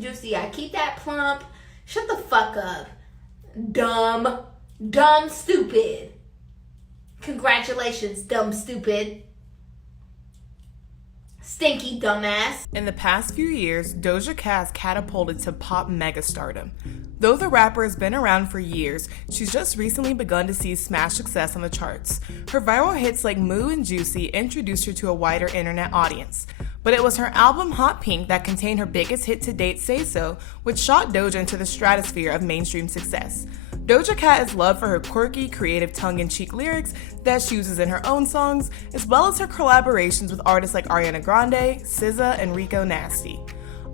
juicy, juicy. I keep that plump. Shut the fuck up. Dumb, stupid. Congratulations, dumb, stupid. Stinky dumbass. In the past few years, Doja Cat has catapulted to pop megastardom. Though the rapper has been around for years, she's just recently begun to see smash success on the charts. Her viral hits like Moo and Juicy introduced her to a wider internet audience. But it was her album Hot Pink that contained her biggest hit to date, Say So, which shot Doja into the stratosphere of mainstream success. Doja Cat is loved for her quirky, creative tongue-in-cheek lyrics that she uses in her own songs, as well as her collaborations with artists like Ariana Grande, SZA, and Rico Nasty.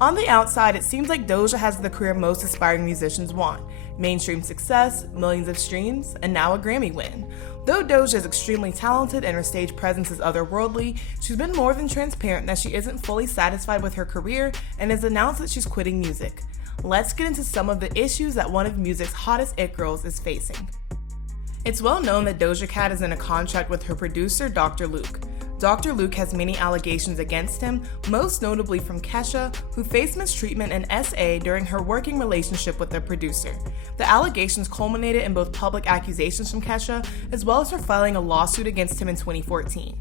On the outside, it seems like Doja has the career most aspiring musicians want: mainstream success, millions of streams, and now a Grammy win. Though Doja is extremely talented and her stage presence is otherworldly, she's been more than transparent that she isn't fully satisfied with her career and has announced that she's quitting music. Let's get into some of the issues that one of music's hottest it girls is facing. It's well known that Doja Cat is in a contract with her producer, Dr. Luke. Dr. Luke has many allegations against him, most notably from Kesha, who faced mistreatment and SA during her working relationship with the producer. The allegations culminated in both public accusations from Kesha, as well as her filing a lawsuit against him in 2014.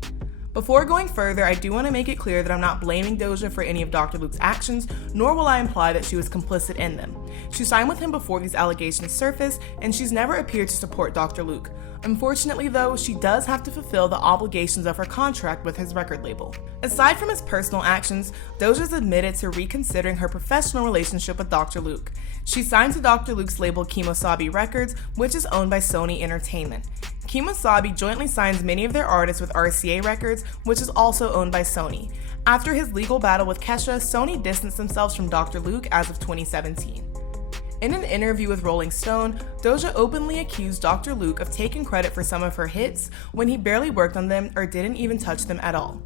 Before going further, I do want to make it clear that I'm not blaming Doja for any of Dr. Luke's actions, nor will I imply that she was complicit in them. She signed with him before these allegations surfaced, and she's never appeared to support Dr. Luke. Unfortunately, though, she does have to fulfill the obligations of her contract with his record label. Aside from his personal actions, Doja's admitted to reconsidering her professional relationship with Dr. Luke. She signed to Dr. Luke's label Kemosabe Records, which is owned by Sony Entertainment. Kemosabe jointly signs many of their artists with RCA Records, which is also owned by Sony. After his legal battle with Kesha, Sony distanced themselves from Dr. Luke as of 2017. In an interview with Rolling Stone, Doja openly accused Dr. Luke of taking credit for some of her hits when he barely worked on them or didn't even touch them at all.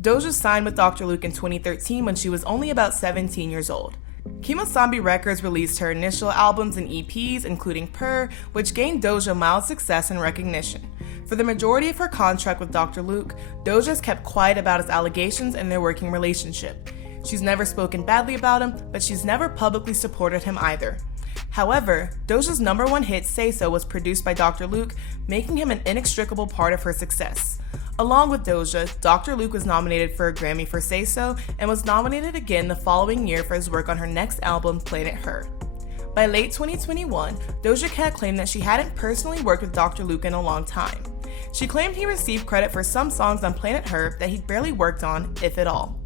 Doja signed with Dr. Luke in 2013 when she was only about 17 years old. Kemosabe Records released her initial albums and EPs, including Purr, which gained Doja mild success and recognition. For the majority of her contract with Dr. Luke, Doja has kept quiet about his allegations and their working relationship. She's never spoken badly about him, but she's never publicly supported him either. However, Doja's number one hit, Say So, was produced by Dr. Luke, making him an inextricable part of her success. Along with Doja, Dr. Luke was nominated for a Grammy for Say So and was nominated again the following year for his work on her next album, Planet Her. By late 2021, Doja Cat claimed that she hadn't personally worked with Dr. Luke in a long time. She claimed he received credit for some songs on Planet Her that he'd barely worked on, if at all.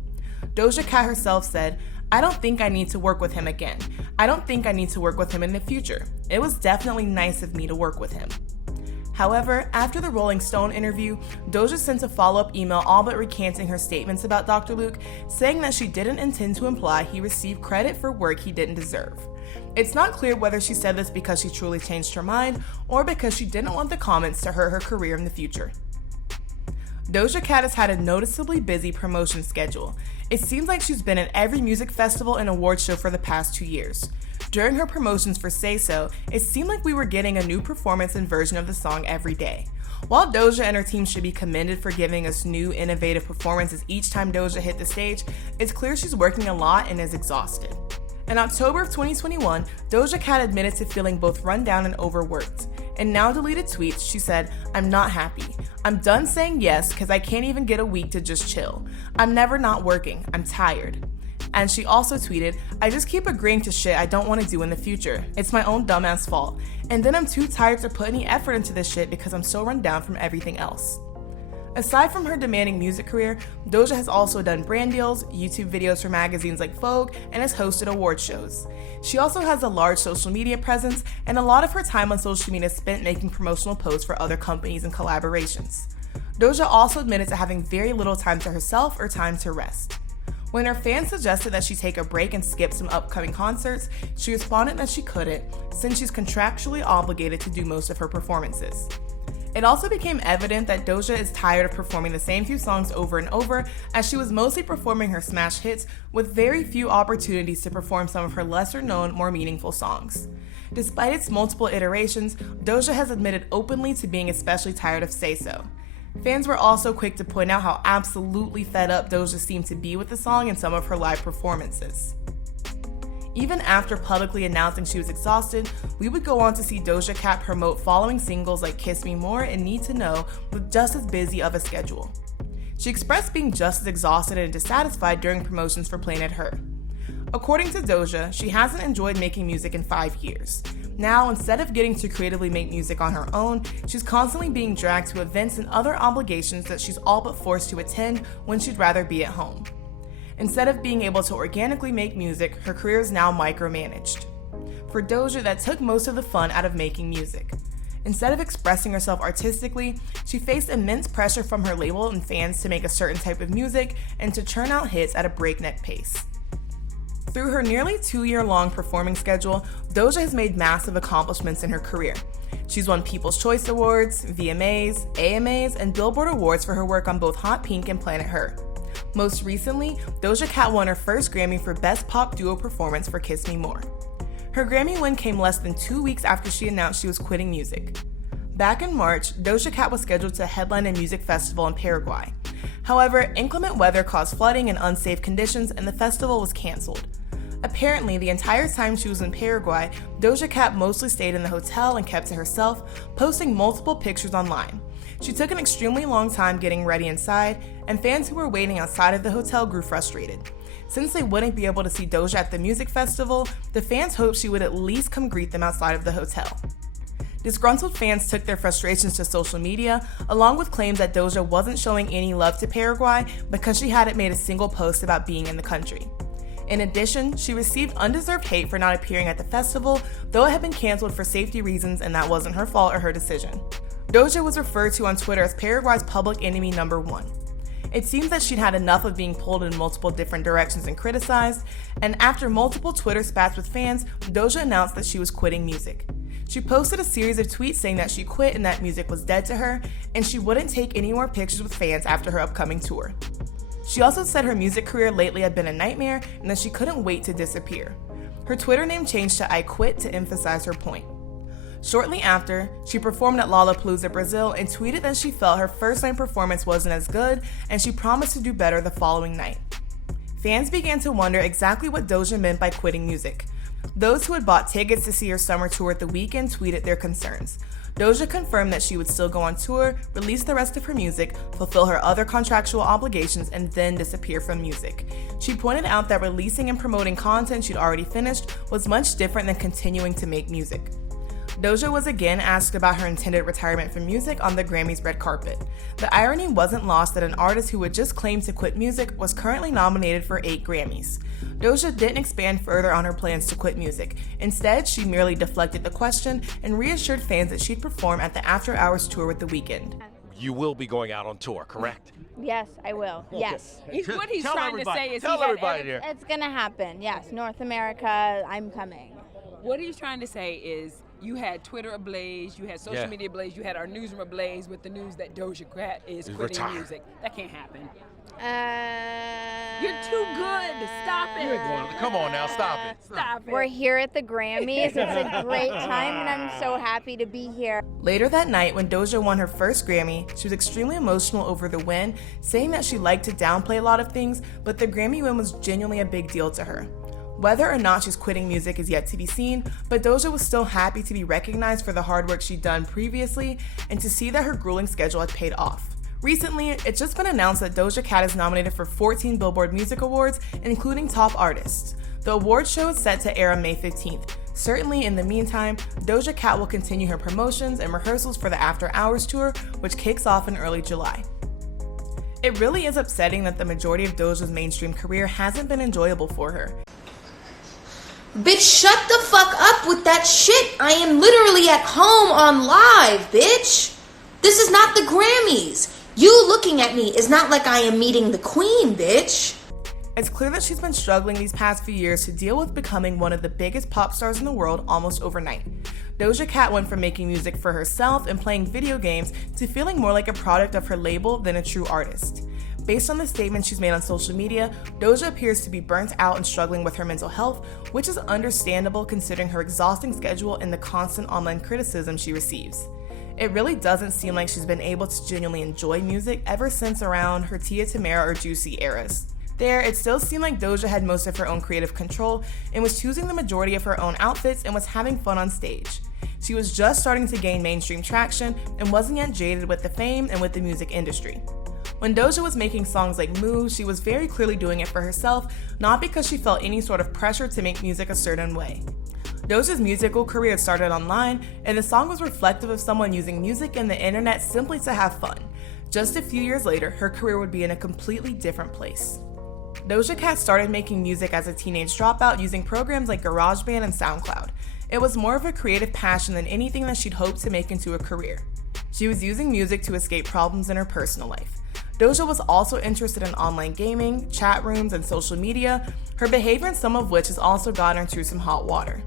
Doja Cat herself said, "I don't think I need to work with him again. I don't think I need to work with him in the future. It was definitely nice of me to work with him." However, after the Rolling Stone interview, Doja sent a follow-up email all but recanting her statements about Dr. Luke, saying that she didn't intend to imply he received credit for work he didn't deserve. It's not clear whether she said this because she truly changed her mind or because she didn't want the comments to hurt her career in the future. Doja Cat has had a noticeably busy promotion schedule. It seems like she's been at every music festival and award show for the past 2 years. During her promotions for Say So, it seemed like we were getting a new performance and version of the song every day. While Doja and her team should be commended for giving us new, innovative performances each time Doja hit the stage, it's clear she's working a lot and is exhausted. In October of 2021, Doja Cat admitted to feeling both run down and overworked. In now deleted tweets, she said, "I'm not happy. I'm done saying yes because I can't even get a week to just chill. I'm never not working. I'm tired." And she also tweeted, "I just keep agreeing to shit I don't want to do in the future. It's my own dumbass fault. And then I'm too tired to put any effort into this shit because I'm so run down from everything else." Aside from her demanding music career, Doja has also done brand deals, YouTube videos for magazines like Vogue, and has hosted award shows. She also has a large social media presence, and a lot of her time on social media is spent making promotional posts for other companies and collaborations. Doja also admitted to having very little time to herself or time to rest. When her fans suggested that she take a break and skip some upcoming concerts, she responded that she couldn't, since she's contractually obligated to do most of her performances. It also became evident that Doja is tired of performing the same few songs over and over, as she was mostly performing her smash hits with very few opportunities to perform some of her lesser-known, more meaningful songs. Despite its multiple iterations, Doja has admitted openly to being especially tired of Say So. Fans were also quick to point out how absolutely fed up Doja seemed to be with the song in some of her live performances. Even after publicly announcing she was exhausted, we would go on to see Doja Cat promote following singles like Kiss Me More and Need to Know with just as busy of a schedule. She expressed being just as exhausted and dissatisfied during promotions for Planet Her. According to Doja, she hasn't enjoyed making music in 5 years. Now, instead of getting to creatively make music on her own, she's constantly being dragged to events and other obligations that she's all but forced to attend when she'd rather be at home. Instead of being able to organically make music, her career is now micromanaged. For Doja, that took most of the fun out of making music. Instead of expressing herself artistically, she faced immense pressure from her label and fans to make a certain type of music and to churn out hits at a breakneck pace. Through her nearly 2-year-long performing schedule, Doja has made massive accomplishments in her career. She's won People's Choice Awards, VMAs, AMAs, and Billboard Awards for her work on both Hot Pink and Planet Her. Most recently, Doja Cat won her first Grammy for Best Pop Duo Performance for Kiss Me More. Her Grammy win came less than 2 weeks after she announced she was quitting music. Back in March, Doja Cat was scheduled to headline a music festival in Paraguay. However, inclement weather caused flooding and unsafe conditions, and the festival was canceled. Apparently, the entire time she was in Paraguay, Doja Cat mostly stayed in the hotel and kept to herself, posting multiple pictures online. She took an extremely long time getting ready inside, and fans who were waiting outside of the hotel grew frustrated. Since they wouldn't be able to see Doja at the music festival, the fans hoped she would at least come greet them outside of the hotel. Disgruntled fans took their frustrations to social media, along with claims that Doja wasn't showing any love to Paraguay because she hadn't made a single post about being in the country. In addition, she received undeserved hate for not appearing at the festival, though it had been canceled for safety reasons and that wasn't her fault or her decision. Doja was referred to on Twitter as Paraguay's public enemy number 1. It seems that she'd had enough of being pulled in multiple different directions and criticized, and after multiple Twitter spats with fans, Doja announced that she was quitting music. She posted a series of tweets saying that she quit and that music was dead to her, and she wouldn't take any more pictures with fans after her upcoming tour. She also said her music career lately had been a nightmare and that she couldn't wait to disappear. Her Twitter name changed to I Quit to emphasize her point. Shortly after, she performed at Lollapalooza, Brazil, and tweeted that she felt her first night performance wasn't as good and she promised to do better the following night. Fans began to wonder exactly what Doja meant by quitting music. Those who had bought tickets to see her summer tour at the weekend tweeted their concerns. Doja confirmed that she would still go on tour, release the rest of her music, fulfill her other contractual obligations, and then disappear from music. She pointed out that releasing and promoting content she'd already finished was much different than continuing to make music. Doja was again asked about her intended retirement from music on the Grammy's red carpet. The irony wasn't lost that an artist who had just claimed to quit music was currently nominated for 8 Grammys. Doja didn't expand further on her plans to quit music. Instead, she merely deflected the question and reassured fans that she'd perform at the After Hours tour with The Weeknd. You will be going out on tour, correct? Yes, I will. Okay. Yes. What he's trying to say is tell everybody there. It's going to happen. Yes. North America, I'm coming. what he's trying to say is you had Twitter ablaze, you had social media ablaze, you had our newsroom ablaze with the news that Doja Cat is quitting retired. music. That can't happen. You're too good. Stop it. You ain't going. Come on now, stop it. Stop it. We're here at the Grammys. It's a great time, and I'm so happy to be here. Later that night, when Doja won her first Grammy, she was extremely emotional over the win, saying that she liked to downplay a lot of things, but the Grammy win was genuinely a big deal to her. Whether or not she's quitting music is yet to be seen, but Doja was still happy to be recognized for the hard work she'd done previously and to see that her grueling schedule had paid off. Recently, it's just been announced that Doja Cat is nominated for 14 Billboard Music Awards, including Top Artist. The award show is set to air on May 15th. Certainly, in the meantime, Doja Cat will continue her promotions and rehearsals for the After Hours tour, which kicks off in early July. It really is upsetting that the majority of Doja's mainstream career hasn't been enjoyable for her. Bitch, shut the fuck up with that shit. I am literally at home on live, bitch. This is not the Grammys. You looking at me is not like I am meeting the queen, bitch. It's clear that she's been struggling these past few years to deal with becoming one of the biggest pop stars in the world almost overnight. Doja Cat went from making music for herself and playing video games to feeling more like a product of her label than a true artist. Based on the statements she's made on social media, Doja appears to be burnt out and struggling with her mental health, which is understandable considering her exhausting schedule and the constant online criticism she receives. It really doesn't seem like she's been able to genuinely enjoy music ever since around her Tia Tamera or Juicy eras. There, it still seemed like Doja had most of her own creative control and was choosing the majority of her own outfits and was having fun on stage. She was just starting to gain mainstream traction and wasn't yet jaded with the fame and with the music industry. When Doja was making songs like Move, she was very clearly doing it for herself, not because she felt any sort of pressure to make music a certain way. Doja's musical career started online, and the song was reflective of someone using music and the internet simply to have fun. Just a few years later, her career would be in a completely different place. Doja Cat started making music as a teenage dropout using programs like GarageBand and SoundCloud. It was more of a creative passion than anything that she'd hoped to make into a career. She was using music to escape problems in her personal life. Doja was also interested in online gaming, chat rooms, and social media, her behavior in some of which has also gotten her through some hot water.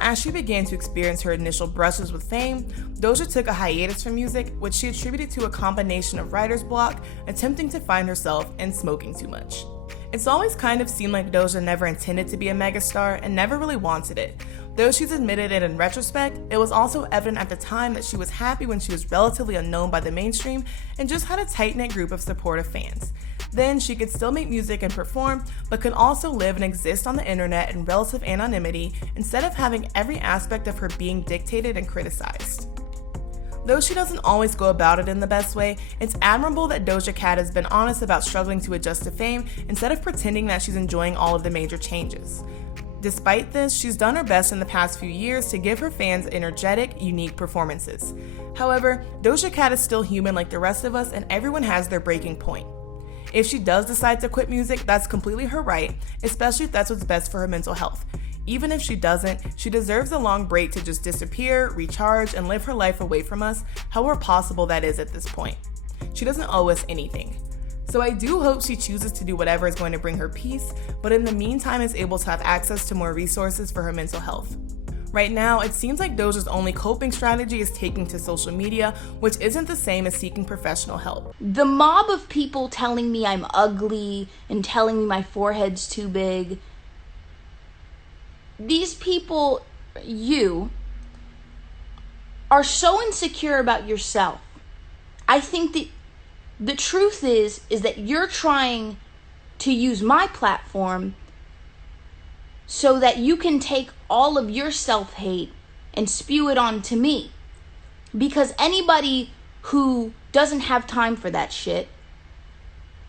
As she began to experience her initial brushes with fame, Doja took a hiatus from music, which she attributed to a combination of writer's block, attempting to find herself, and smoking too much. It's always kind of seemed like Doja never intended to be a megastar and never really wanted it. Though she's admitted it in retrospect, it was also evident at the time that she was happy when she was relatively unknown by the mainstream and just had a tight-knit group of supportive fans. Then she could still make music and perform, but could also live and exist on the internet in relative anonymity instead of having every aspect of her being dictated and criticized. Though she doesn't always go about it in the best way, it's admirable that Doja Cat has been honest about struggling to adjust to fame instead of pretending that she's enjoying all of the major changes. Despite this, she's done her best in the past few years to give her fans energetic, unique performances. However, Doja Cat is still human like the rest of us, and everyone has their breaking point. If she does decide to quit music, that's completely her right, especially if that's what's best for her mental health. Even if she doesn't, she deserves a long break to just disappear, recharge, and live her life away from us, however possible that is at this point. She doesn't owe us anything. So I do hope she chooses to do whatever is going to bring her peace, but in the meantime is able to have access to more resources for her mental health. Right now, it seems like Doja's only coping strategy is taking to social media, which isn't the same as seeking professional help. The mob of people telling me I'm ugly and telling me my forehead's too big, these people, you, are so insecure about yourself. I think that the truth is that you're trying to use my platform so that you can take all of your self-hate and spew it onto me. Because anybody who doesn't have time for that shit,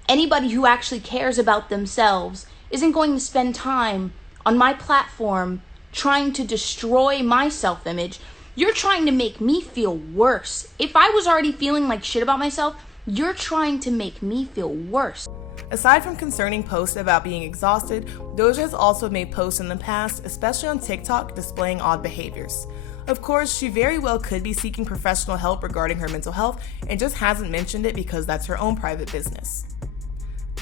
anybody who actually cares about themselves, isn't going to spend time on my platform trying to destroy my self-image. You're trying to make me feel worse. If I was already feeling like shit about myself, you're trying to make me feel worse. Aside from concerning posts about being exhausted, Doja has also made posts in the past, especially on TikTok, displaying odd behaviors. Of course, she very well could be seeking professional help regarding her mental health and just hasn't mentioned it because that's her own private business.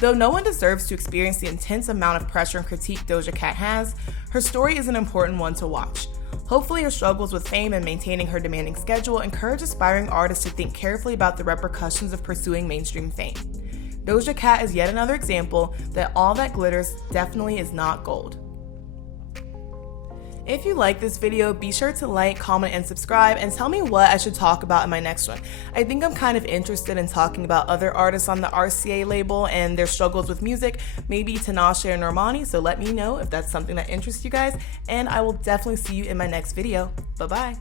Though no one deserves to experience the intense amount of pressure and critique Doja Cat has, her story is an important one to watch. Hopefully her struggles with fame and maintaining her demanding schedule encourage aspiring artists to think carefully about the repercussions of pursuing mainstream fame. Doja Cat is yet another example that all that glitters definitely is not gold. If you like this video, be sure to like, comment, and subscribe, and tell me what I should talk about in my next one. I think I'm kind of interested in talking about other artists on the RCA label and their struggles with music, maybe Tinashe or Normani, so let me know if that's something that interests you guys, and I will definitely see you in my next video. Bye-bye.